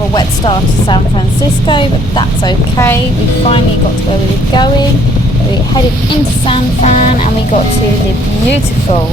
of a wet start to San Francisco, but that's okay. We finally got to where we were going. We headed into San Fran and we got to the beautiful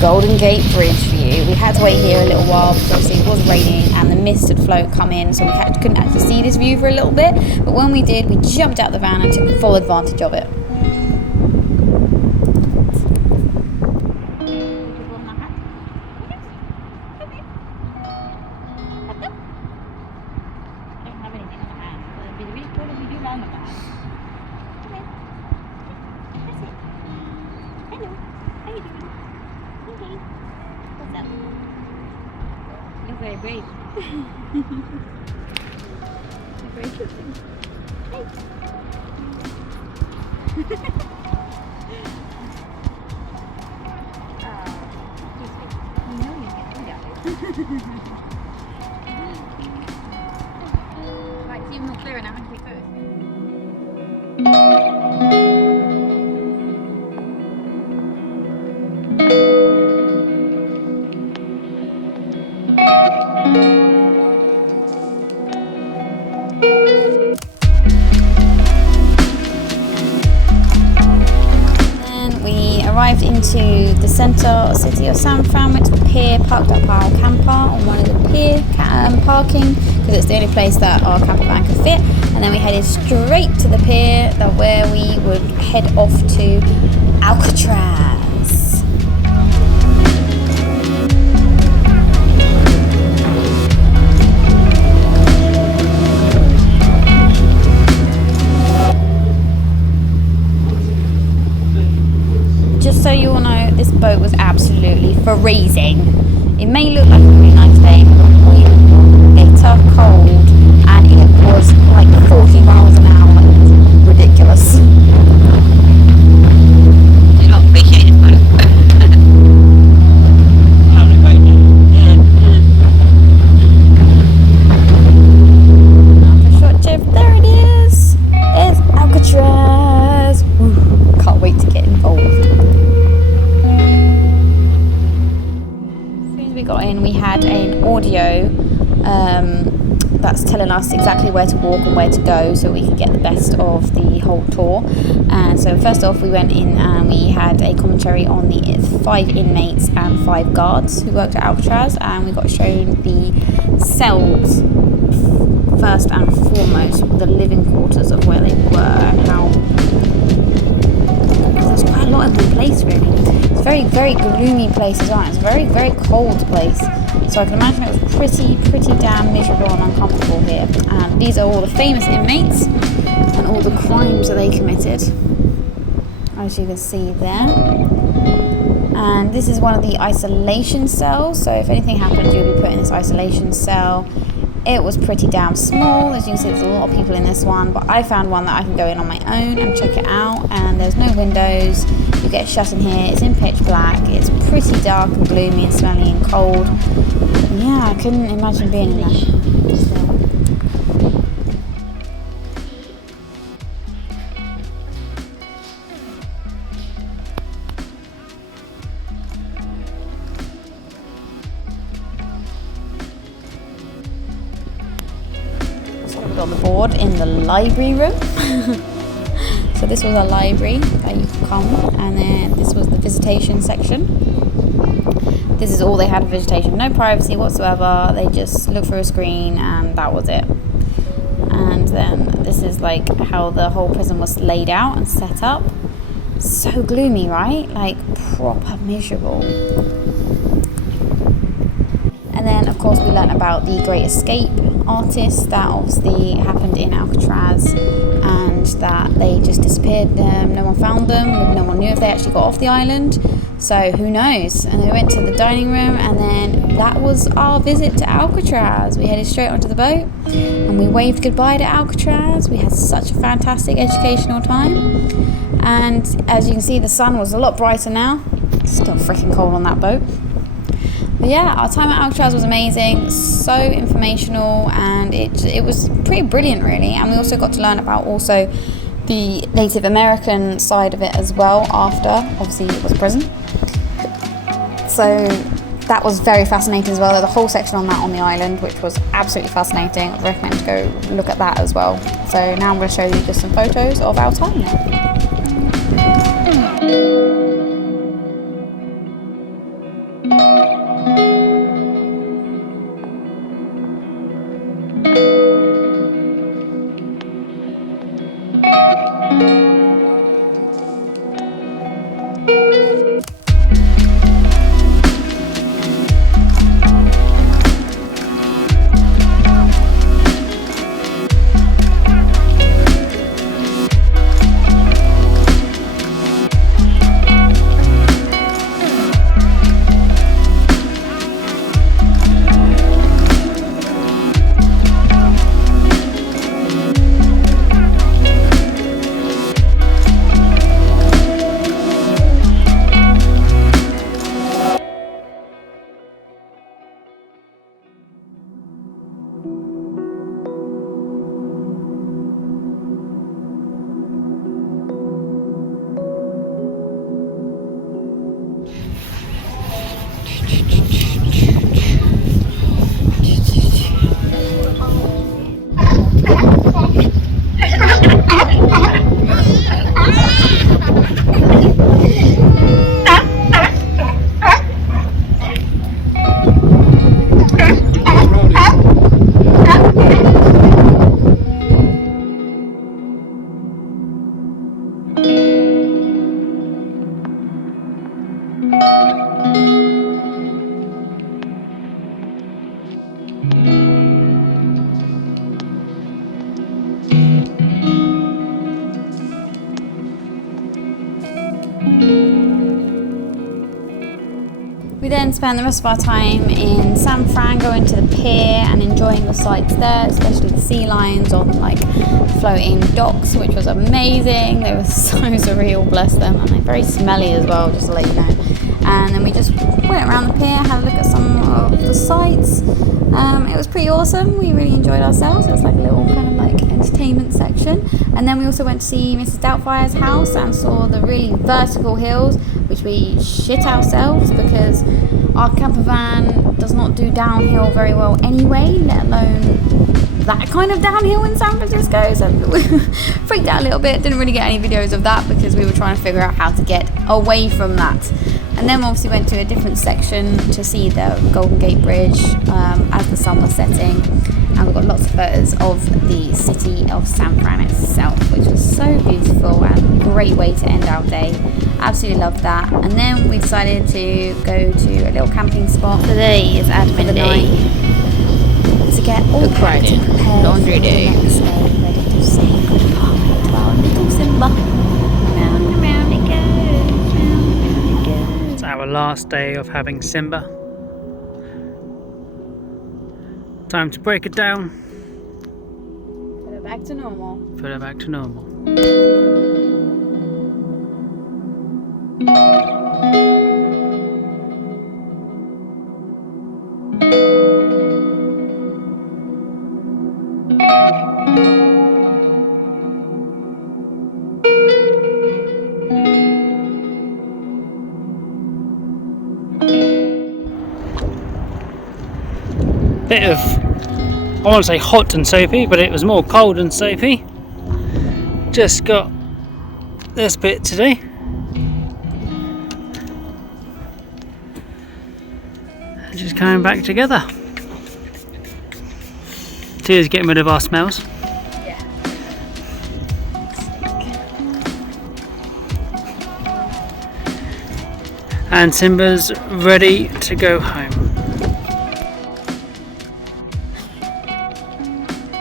Golden Gate Bridge view. We had to wait here a little while because obviously it was raining and the mist had come in, so we couldn't actually see this view for a little bit. But when we did, we jumped out the van and took full advantage of it. You're very brave. You're very cute. Hey. You know you can do that. Right, it's even more clearer now. I'm going to take photos. Arrived into the centre city of San Fran, went to the pier, parked up our camper on one of the pier parking because it's the only place that our camper van could fit, and then we headed straight to the pier where we would head off to Alcatraz. Just so you all know, this boat was absolutely freezing. It may look like a really nice day, but the wind, bitter cold, and it was like 40 miles an hour. It was ridiculous. You're not appreciating it, After a short trip, there it is. It's Alcatraz. Ooh, can't wait to get involved. We got in, we had an audio that's telling us exactly where to walk and where to go so we could get the best of the whole tour. And so first off we went in and we had a commentary on the 5 inmates and 5 guards who worked at Alcatraz, and we got shown the cells first and foremost, the living quarters of where they were and how there's quite a lot in one place really. It's a very, very gloomy place as well. It's a very, very cold place. So I can imagine it was pretty damn miserable and uncomfortable here. And these are all the famous inmates and all the crimes that they committed, as you can see there. And this is one of the isolation cells. So if anything happens, you'll be put in this isolation cell. It was pretty damn small. As you can see, there's a lot of people in this one, but I found one that I can go in on my own and check it out, and there's no windows. You get shut in here. It's in pitch black. It's pretty dark and gloomy and smelly and cold. Yeah, I couldn't imagine being in there. On the board in the library room. So this was a library that you could come, and then this was the visitation section. This is all they had of visitation, no privacy whatsoever. They just looked through a screen and that was it. And then this is like how the whole prison was laid out and set up. So gloomy, right? Like proper miserable. And then of course we learned about the Great Escape artists that obviously happened in Alcatraz, and that they just disappeared. No one found them. No one knew if they actually got off the island. So who knows? And we went to the dining room, and then that was our visit to Alcatraz. We headed straight onto the boat and we waved goodbye to Alcatraz. We had such a fantastic educational time, and as you can see, the sun was a lot brighter now. It's still freaking cold on that boat. But yeah, our time at Alcatraz was amazing, so informational, and it was pretty brilliant really. And we also got to learn about also the Native American side of it as well after, obviously it was prison. So that was very fascinating as well. There's a whole section on that on the island, which was absolutely fascinating. I'd recommend to go look at that as well. So now I'm going to show you just some photos of our time there. We then spent the rest of our time in San Fran, going to the pier and enjoying the sights there, especially the sea lions on like floating docks, which was amazing. They were so surreal, bless them, and they're very smelly as well, just to let you know. And then we just went around the pier, had a look at some of the sights. It was pretty awesome. We really enjoyed ourselves. It was like a little kind of like entertainment section. And then we also went to see Mrs. Doubtfire's house and saw the really vertical hills, which we shit ourselves because our camper van does not do downhill very well anyway, let alone that kind of downhill in San Francisco. So we freaked out a little bit. Didn't really get any videos of that because we were trying to figure out how to get away from that. And then we obviously went to a different section to see the Golden Gate Bridge as the sun was setting. And we got lots of photos of the city of San Fran itself, which was so beautiful and a great way to end our day. Absolutely loved that. And then we decided to go to a little camping spot. Today is admin day. To get all prepared Laundry day. for the next day, ready to say goodbye to our little Simba. Round and round it goes, round and round it goes. It's our last day of having Simba. Time to break it down. Put it back to normal. Put it back to normal. Bit of, I want to say hot and soapy, but it was more cold and soapy. Just got this bit today. Just coming back together. Tia's getting rid of our smells. Yeah. And Simba's ready to go home.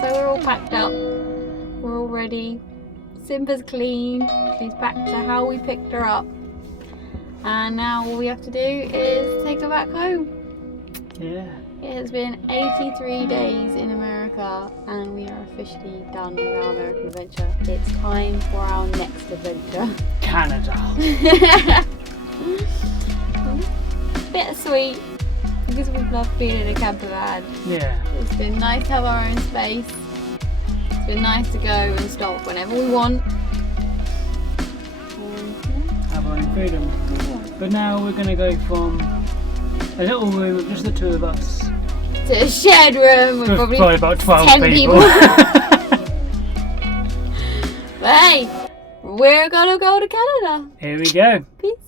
So we're all packed up. We're all ready. Simba's clean. She's back to how we picked her up. And now all we have to do is take her back home. Yeah. It has been 83 days in America and we are officially done with our American adventure. It's time for our next adventure. Canada. Bittersweet because we've loved being in a camper van. Yeah. It's been nice to have our own space. It's been nice to go and stop whenever we want. Have our own freedom. But now we're going to go from A little room with just the two of us. To a shared room with With probably about 12 10 people. But hey, we're gonna go to Canada. Here we go. Peace.